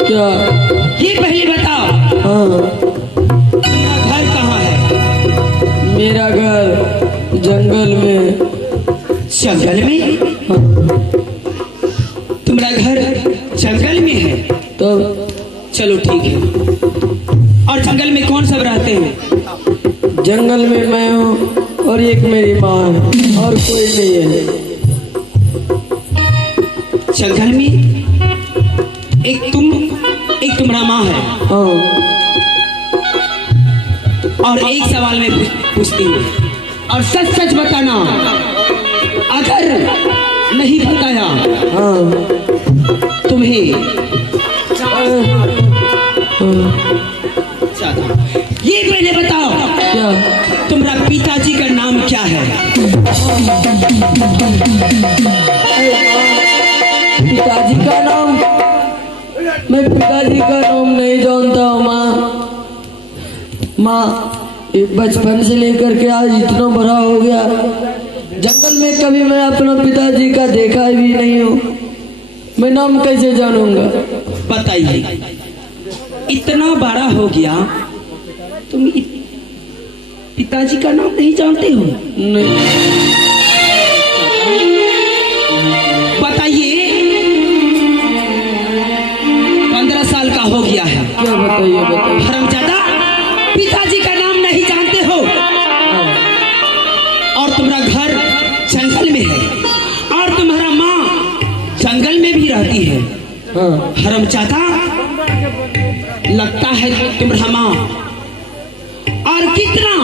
क्या? ये पहले बताओ, हाँ, घर कहाँ है? मेरा घर जंगल में। जंगल में? तुम्हारा घर जंगल में है? तो चलो ठीक है। और जंगल में कौन सब रहते हैं? जंगल में मैं हूँ और एक मेरी माँ है और कोई नहीं है। जंगल में एक तुम्हारा माँ है। हाँ, और एक सवाल मैं पूछती हूँ और सच सच बताना, अगर नहीं बताया हाँ, तुम्हें ये पहले बताओ, क्या? तुम्हारा पिताजी का नाम क्या है? पिताजी का नाम? मैं पिताजी का नाम नहीं जानता हूँ माँ। बचपन से लेकर के आज इतना बड़ा हो गया, जंगल में कभी मैं अपना पिताजी का देखा भी नहीं हूँ। मैं नाम कैसे जानूंगा? बताइए, इतना बड़ा हो गया तुम पिताजी का नाम नहीं जानते हो? नहीं। बताइए, 15 साल का हो गया है। क्या? बताइए बताइए। हरामजादा, पिताजी का नाम नहीं जानते हो और तुम्हारा घर जंगल में है और तुम्हारा माँ जंगल में भी रहती है। हाँ, हरामजादा, लगता है तुम्हारा माँ और कितना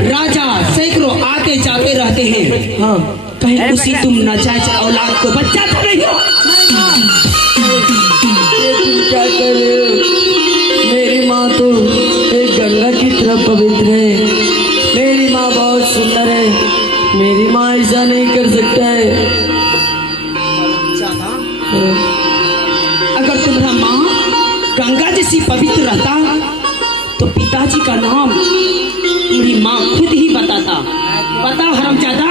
राजा सैकड़ों आते जाते रहते हैं। हाँ, कहीं उसी तुम नाजायज औलाद को बच्चा तो नहीं हो? ये तुम क्या कर रहे हो? मेरी माँ तो एक गंगा की तरह पवित्र है। मेरी माँ बहुत सुंदर है। मेरी माँ ऐसा नहीं कर सकता है। अगर तुम्हारा माँ गंगा जैसी पवित्र रहता तो पिताजी का नाम तुम्हारी माँ खुद ही बताता। बता हरामजादा,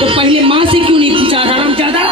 तो पहले माँ से क्यों नहीं पूछा? हरामजादा,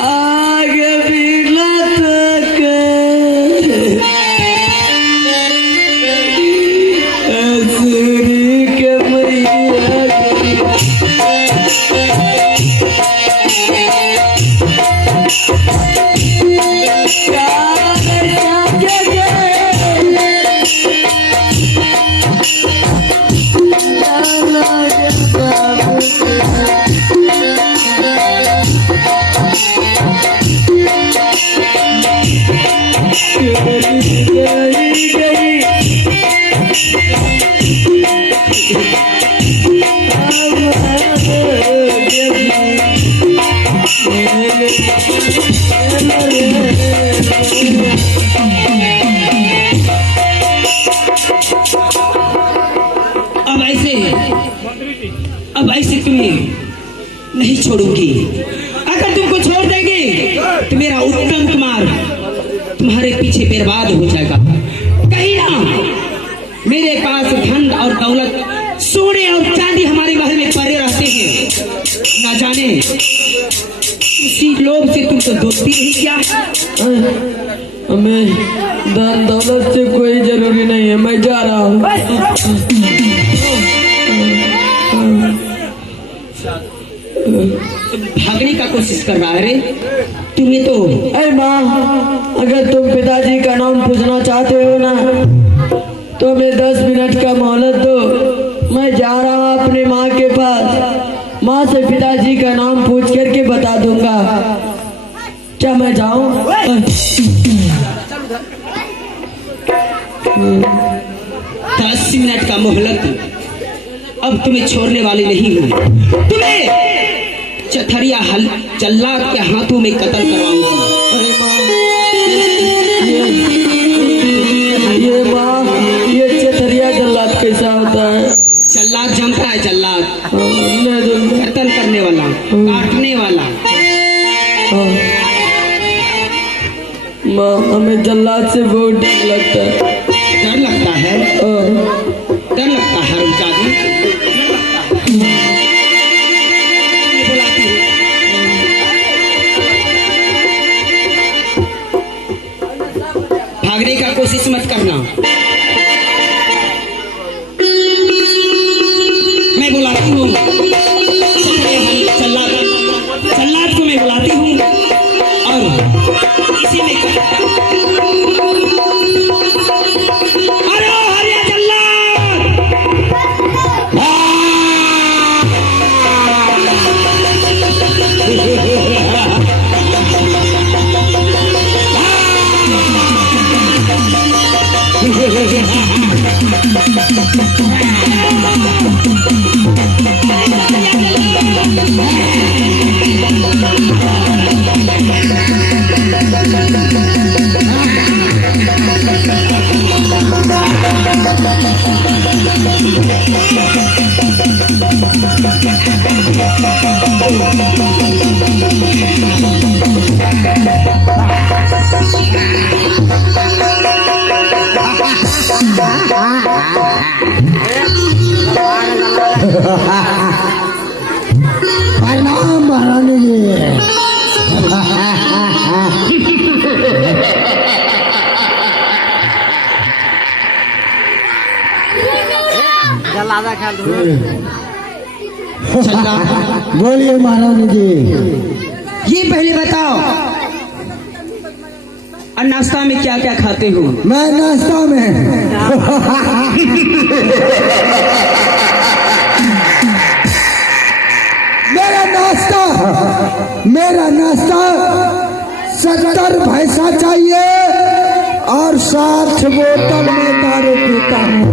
आगे भी न तक असुरी के मैया अब ऐसे तुम्हें नहीं छोड़ूंगी। अगर तुमको छोड़ देंगे तो मेरा उत्तम कुमार तुम्हारे पीछे बर्बाद हो जाएगा। कहीं ना मेरे पास धन और दौलत, सोने और चांदी हमारे महल में पड़े रहते हैं। ना जाने उसी लोभ से तुम तो दोस्ती नहीं किया। हमें धन दौलत से कोई जरूरी नहीं है, मैं जा रहा हूँ। तुम भागने का कोशिश कर रहा है रे? तुम्हें तो अरे माँ, अगर तुम पिताजी का नाम पूछना चाहते हो ना तो मैं 10 मिनट का मोहलत दो। मैं जा रहा हूँ अपनी माँ के पास। माँ से पिताजी का नाम पूछ करके बता दूंगा। क्या मैं जाऊँ? 10 मिनट का मोहलत, अब तुम्हें छोड़ने वाली नहीं हूँ। तुम्हें चथरिया जल्लाद के हाथों में कत्ल करवाऊंगी। अरे माँ, माँ हमें जल्लाद से बहुत डर लगता है। डर लगता है? डर लगता है हरामजादी, डर लगता है। बुलाती हूँ। भागने का कोशिश मत करना, मैं बुलाती हूँ। जल्लाद को मैं बुलाती हूँ और इसी में अरे हरिया जल्लाद! प्रणाम महारानी जी। बोलिए महारानी जी। ये पहले बताओ, और नाश्ता में क्या क्या खाते हो? मैं नाश्ता में मेरा नाश्ता 70 भैंसा चाहिए और 60 बोतल में दारू पीता हूँ।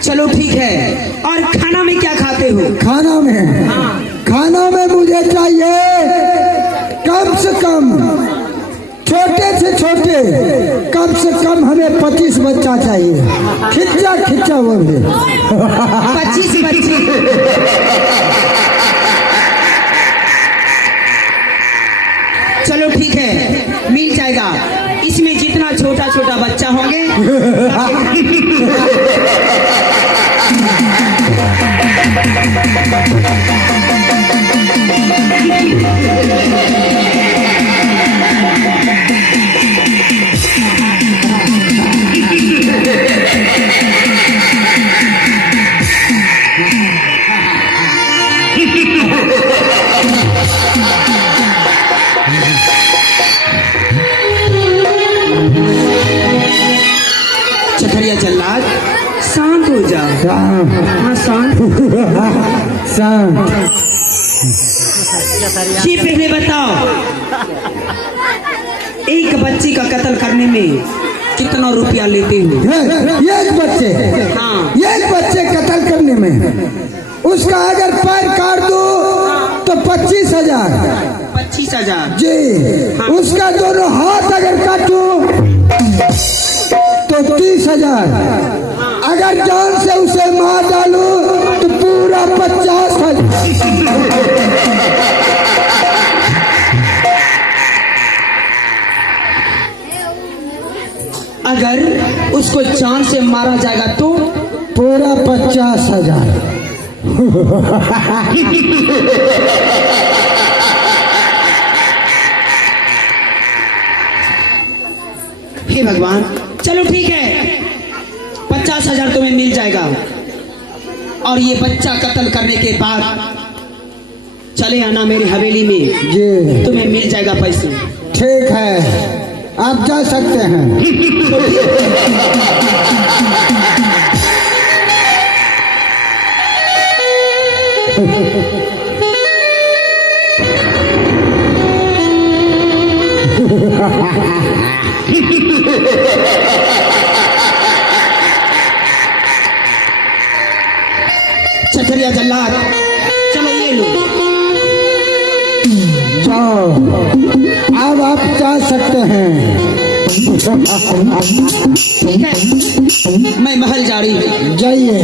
चलो ठीक है, और खाना में क्या खाते हो? खाना में मुझे चाहिए कम से कम, छोटे से छोटे, कम से कम हमें 25 बच्चा चाहिए। खिच्चा वो भी 25 बच्चे। चलो ठीक है, मिल जाएगा। इसमें जितना छोटा छोटा बच्चा होंगे चखरिया जल्लाद, शांत हो जा। हाँ शांत। ये पहले बताओ, एक बच्चे का कत्ल करने में कितना रुपया लेते हो? एक बच्चे, हाँ। एक बच्चे कत्ल करने में उसका अगर पैर काट दो तो 25,000। 25,000 जी। हाँ। उसका दोनों हाथ अगर काटो तो 30,000। अगर जान से उसे मार डालो तो पूरा 50,000। अगर उसको जान से मारा जाएगा तो पूरा 50,000। हे भगवान, चलो ठीक है, 50,000 तुम्हें मिल जाएगा। और ये बच्चा कत्ल करने के बाद चले आना मेरी हवेली में, जी तुम्हें मिल जाएगा पैसे। ठीक है, आप जा सकते हैं। चखरिया जल्लाद, चलो ये लो। जाओ, अब आप जा सकते हैं। ठीक है, मैं महल जा रही हूँ। जाइए।